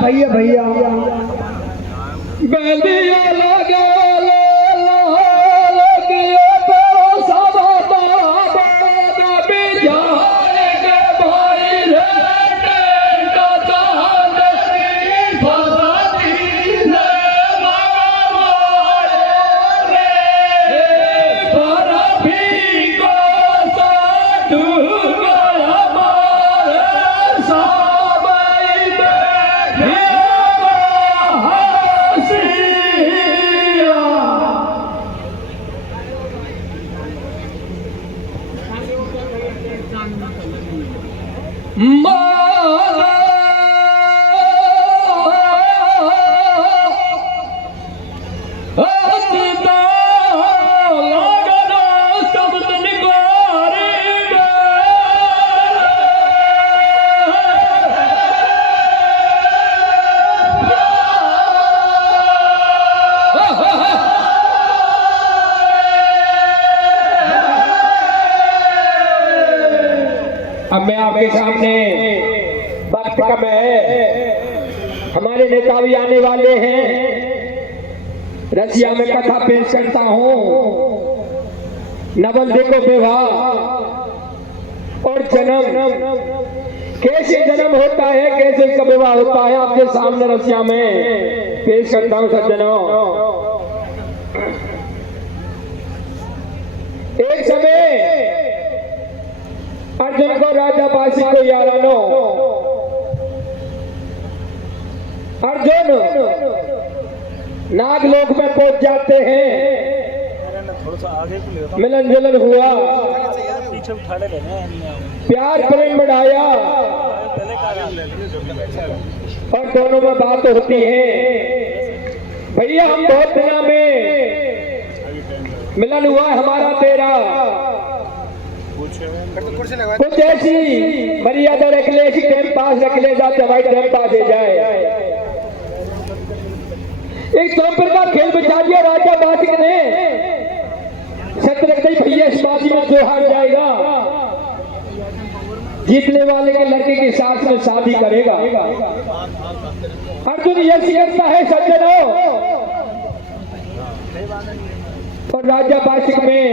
भैया भैया बैलिया लगा अब मैं आपके सामने वक्त कम है, हमारे नेता भी आने वाले हैं। रसिया में कथा पेश करता हूँ। नवल देखो विवाह और जन्म, कैसे जन्म होता है, कैसे इसका विवाह होता है, आपके सामने रसिया में पेश करता हूँ सज्जनों। एक समय अर्जुन को राजा बासी को यारानो, अर्जुन नागलोक में पहुंच जाते हैं। मिलन जुलन हुआ, प्यार प्रेम बढ़ाया और दोनों में बात होती है। भैया हम बहुत दिनों में मिलन हुआ हमारा तेरा, कुछ ऐसी मर्यादा रख ले, ऐसी टाइम पास रख ले जाते हमारी टाइम पास हो जाए। एक चौपर का खेल बिछा दिया राजा बासिक ने, शर्त रख दी भैया इस बाजी में जो हार जाएगा जीतने वाले के लड़के के साथ में शादी करेगा। अर्जुन यह करता है सज्जनों, और राजा बासिक में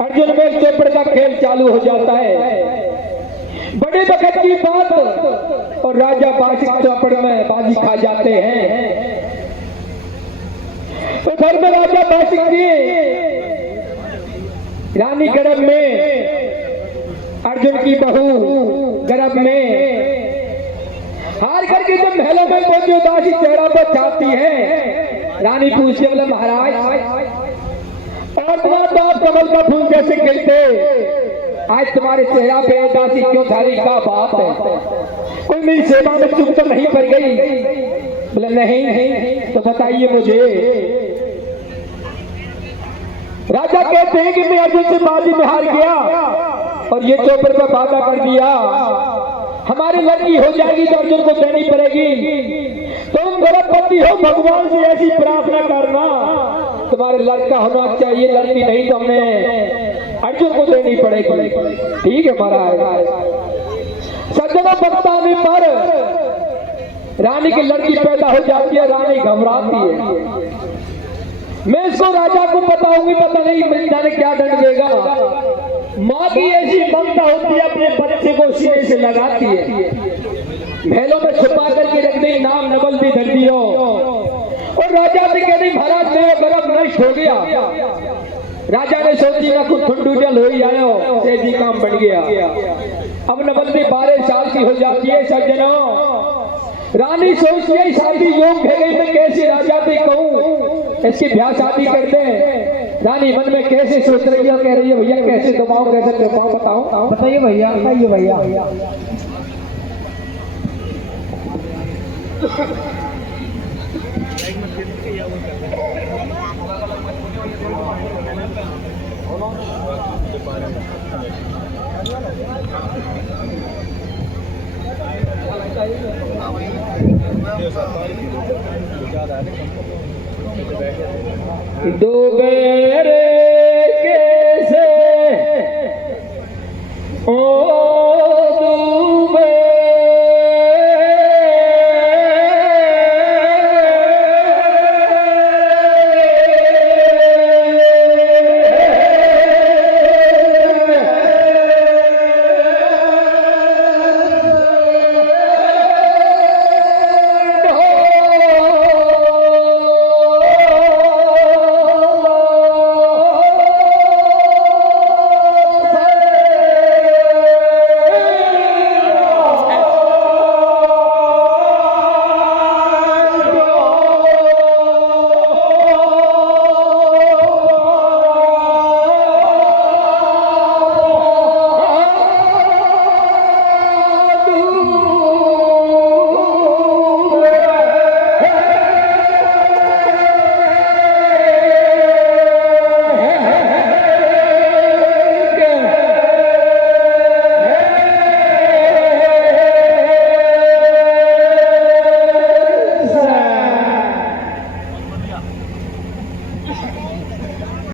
अर्जुन में चौपड़ का खेल चालू हो जाता है। बड़े वक्त की बात, और राजा बासिक चौपड़ में बाजी खा जाते हैं। तो घर में राजा बासिक की रानी गर्भ में, अर्जुन की बहू गर्भ में, हार करके जब महलों में पहुंची उदासी चेहरा पर छाती है। रानी पूछते बोले महाराज, और तुम्हारा तो आप कमल का फूल कैसे खिलते, आज तुम्हारे चेहरा पे उदासी क्यों थारी, का बात है, कोई मेरी सेवा में चूक तो नहीं पड़ गई? बोले नहीं, तो बताइए मुझे। राजा कहते हैं कि मैं अर्जुन से बाजी में हार गया और ये चौपर पर वादा कर दिया हमारी लड़की हो जाएगी तो अर्जुन को देनी पड़ेगी। तुम गर्भवती हो, भगवान से ऐसी प्रार्थना करना तुम्हारे लड़का होना चाहिए, लड़की नहीं तो हमें अर्जुन को देनी पड़ेगी। ठीक है महाराज। सज्जनों बक्ताने पर रानी की लड़की पैदा हो जाती है, रानी घबराती है। मैं इसको राजा को बताऊंगी, पता नहीं मृदा ने क्या दंड देगा। माँ की ऐसी ममता होती है, अपने बच्चे को सीने से लगाती है, महलों में छुपा करके रख दी, नाम नवल भी धर दियो। और राजा से कह दी महाराज मेरा गर्भ नष्ट हो गया। राजा ने सोची ना खुद ठुंडूजल हो ही आयो, तेजी काम बन गया। अब नवल्ली 12 साल की हो जाती है सज्जनों। रानी सोचती है शादी योग है, मैं कैसे राजा से कहूँ इसकी ब्याह शादी कर दे। रानी मन में कैसे सोच रही है, कह रही है भैया कैसे दबाऊं कैसे दबाऊं, बताओ बताइए भैया बताइए भैया। दो बेरे